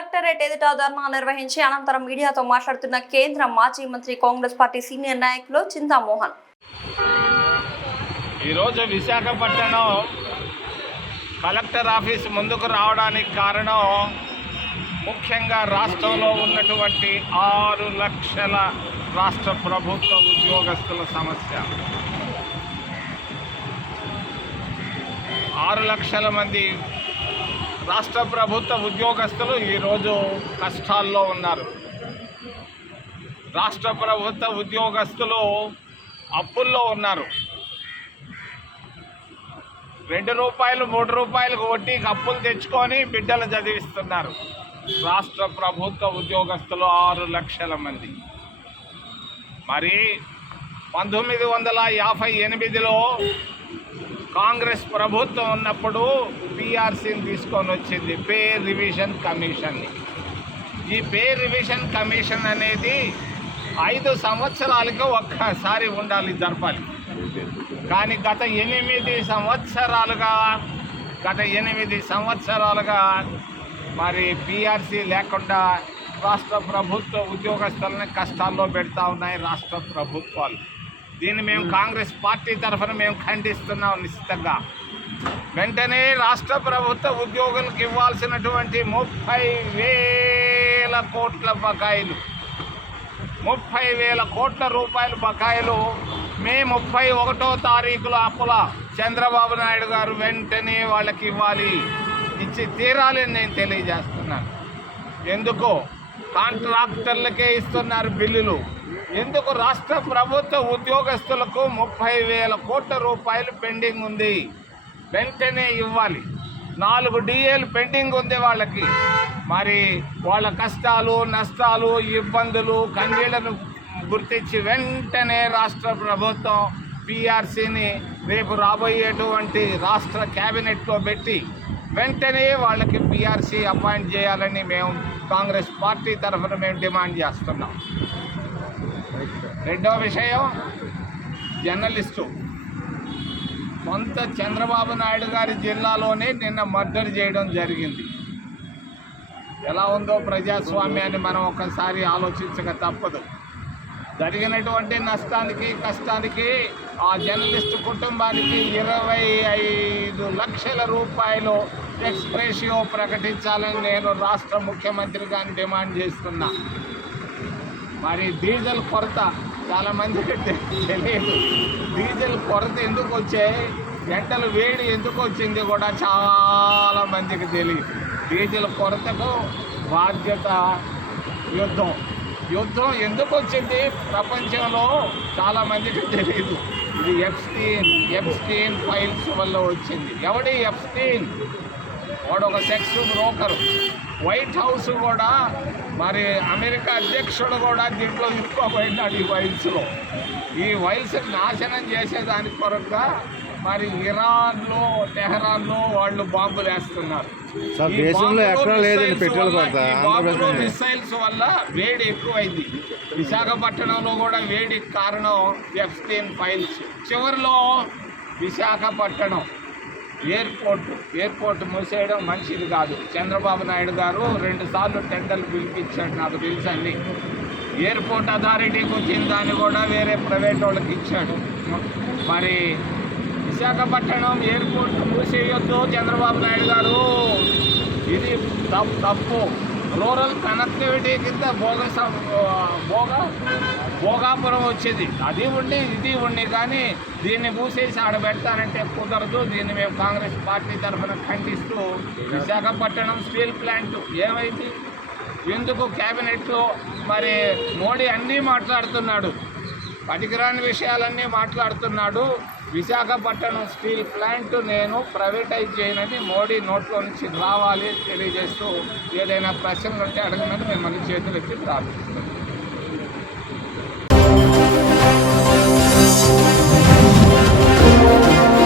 Collectorate ఎదుట ధర్నా నిర్వహించి అనంతరం మీడియాతో మాట్లాడుతున్న కేంద్ర మాజీ మంత్రి కాంగ్రెస్ పార్టీ సీనియర్ నాయకులు చింతామోహన్. ఈరోజు విశాఖపట్నం కలెక్టర్ ఆఫీస్ ముందుకు రావడానికి కారణం ముఖ్యంగా రాష్ట్రంలో ఉన్నటువంటి 6 లక్షల రాష్ట్ర ప్రభుత్వ ఉద్యోగస్తుల సమస్య. 6 లక్షల మంది రాష్ట్ర ప్రభుత్వ ఉద్యోగస్తులు ఈరోజు కష్టాల్లో ఉన్నారు. రాష్ట్ర ప్రభుత్వ ఉద్యోగస్తులు అప్పుల్లో ఉన్నారు. 2 రూపాయలు 3 రూపాయలకు వడ్డీకి అప్పులు తెచ్చుకొని బిడ్డలు చదివిస్తున్నారు. రాష్ట్ర ప్రభుత్వ ఉద్యోగస్తులు 6 లక్షల మంది. మరి 1958లో కాంగ్రెస్ ప్రభుత్వం ఉన్నప్పుడు పిఆర్సీని తీసుకొని వచ్చింది, పే రివిజన్ కమిషన్ని. ఈ పే రివిజన్ కమిషన్ అనేది 5 సంవత్సరాలకి ఒక్కసారి ఉండాలి, జరపాలి. కానీ గత 8 సంవత్సరాలుగా మరి పిఆర్సీ లేకుండా రాష్ట్ర ప్రభుత్వ ఉద్యోగస్తులని కష్టాల్లో పెడతా ఉన్నాయి రాష్ట్ర ప్రభుత్వాలు. దీన్ని మేము కాంగ్రెస్ పార్టీ తరఫున మేము ఖండిస్తున్నాం నిశ్చితంగా. వెంటనే రాష్ట్ర ప్రభుత్వ ఉద్యోగులకు ఇవ్వాల్సినటువంటి 30,000 కోట్ల బకాయిలు, 30,000 కోట్ల రూపాయల బకాయిలు మే 31వ తారీఖుల అప్పుల చంద్రబాబు నాయుడు గారు వెంటనే వాళ్ళకి ఇవ్వాలి, ఇచ్చి తీరాలని నేను తెలియజేస్తున్నాను. ఎందుకు కాంట్రాక్టర్లకే ఇస్తున్నారు బిల్లులు, ఎందుకు రాష్ట్ర ప్రభుత్వ ఉద్యోగస్తులకు 30,000 కోట్ల రూపాయలు పెండింగ్ ఉంది, వెంటనే ఇవ్వాలి. 4 డిఏలు పెండింగ్ ఉంది వాళ్ళకి. మరి వాళ్ళ కష్టాలు నష్టాలు ఇబ్బందులు కన్నీళ్లను గుర్తించి వెంటనే రాష్ట్ర ప్రభుత్వం పిఆర్సీని రేపు రాబోయేటువంటి రాష్ట్ర క్యాబినెట్లో పెట్టి వెంటనే వాళ్ళకి పిఆర్సీ అపాయింట్ చేయాలని మేము కాంగ్రెస్ పార్టీ తరఫున మేము డిమాండ్ చేస్తున్నాం. రెండో విషయం, జర్నలిస్టు సొంత చంద్రబాబు నాయుడు గారి జిల్లాలోనే నిన్న మర్డర్ చేయడం జరిగింది. ఎలా ఉందో ప్రజాస్వామ్యాన్ని మనం ఒకసారి ఆలోచించక తప్పదు. జరిగినటువంటి నష్టానికి కష్టానికి ఆ జర్నలిస్టు కుటుంబానికి 25 లక్షల రూపాయలు ఎక్స్‌గ్రేషియో ప్రకటించాలని నేను రాష్ట్ర ముఖ్యమంత్రి గారిని డిమాండ్ చేస్తున్నా. మరి డీజిల్ కొరత చాలామందికి తెలియదు. డీజిల్ కొరత ఎందుకు వచ్చాయి, ఎండలు వేడి ఎందుకు వచ్చింది కూడా చాలామందికి తెలియదు. డీజిల్ కొరతకు బాధ్యత యుద్ధం ఎందుకు వచ్చింది ప్రపంచంలో చాలామందికి తెలియదు. ఇది ఎప్స్టీన్ ఫైల్స్ వల్ల వచ్చింది. ఎవడి ఎప్స్టీన్? వాడు ఒక సెక్స్ బ్రోకర్. వైట్ హౌస్ కూడా, మరి అమెరికా అధ్యక్షుడు కూడా దీంట్లో ఇరుక్కోబోయినాడు ఈ వైల్స్లో. ఈ వైల్స్ నాశనం చేసేదానికి కొరకుగా మరి ఇరాన్లో టెహరాన్లో వాళ్ళు బాంబులు వేస్తున్నారు. మిసైల్స్ వల్ల వేడి ఎక్కువైంది. విశాఖపట్నంలో కూడా వేడికి కారణం ఎప్స్టీన్ ఫైల్స్. చివరిలో విశాఖపట్నం ఎయిర్పోర్ట్ మూసేయడం మంచిది కాదు. చంద్రబాబు నాయుడు గారు 2 సార్లు టెండర్లు పిలిపించాడు, నాకు తెలుసండి. ఎయిర్పోర్ట్ అథారిటీకి వచ్చిన దాన్ని కూడా వేరే ప్రైవేట్ వాళ్ళకి ఇచ్చాడు. మరి విశాఖపట్నం ఎయిర్పోర్ట్ మూసేయొద్దు చంద్రబాబు నాయుడు గారు, ఇది తప్పు. రూరల్ కనెక్టివిటీ కింద భోగాపురం వచ్చింది, అది ఉండి ఇది ఉండి, కానీ దీన్ని మూసేసి ఆడబెడతానంటే కుదరదు. దీన్ని మేము కాంగ్రెస్ పార్టీ తరఫున ఖండిస్తూ, విశాఖపట్నం స్టీల్ ప్లాంట్ ఏమైంది, ఎందుకు క్యాబినెట్లో మరి మోడీ అన్నీ మాట్లాడుతున్నాడు, పనికిరాని విషయాలన్నీ మాట్లాడుతున్నాడు. విశాఖపట్నం స్టీల్ ప్లాంట్ నేను ప్రైవేటైజ్ చేయనని మోడీ నోట్లో నుంచి రావాలి తెలియజేస్తూ, ఏదైనా ప్రశ్నలు ఉంటే అడగమని మిమ్మల్ని చేతులు ఎత్తి ప్రార్థిస్తున్నాను.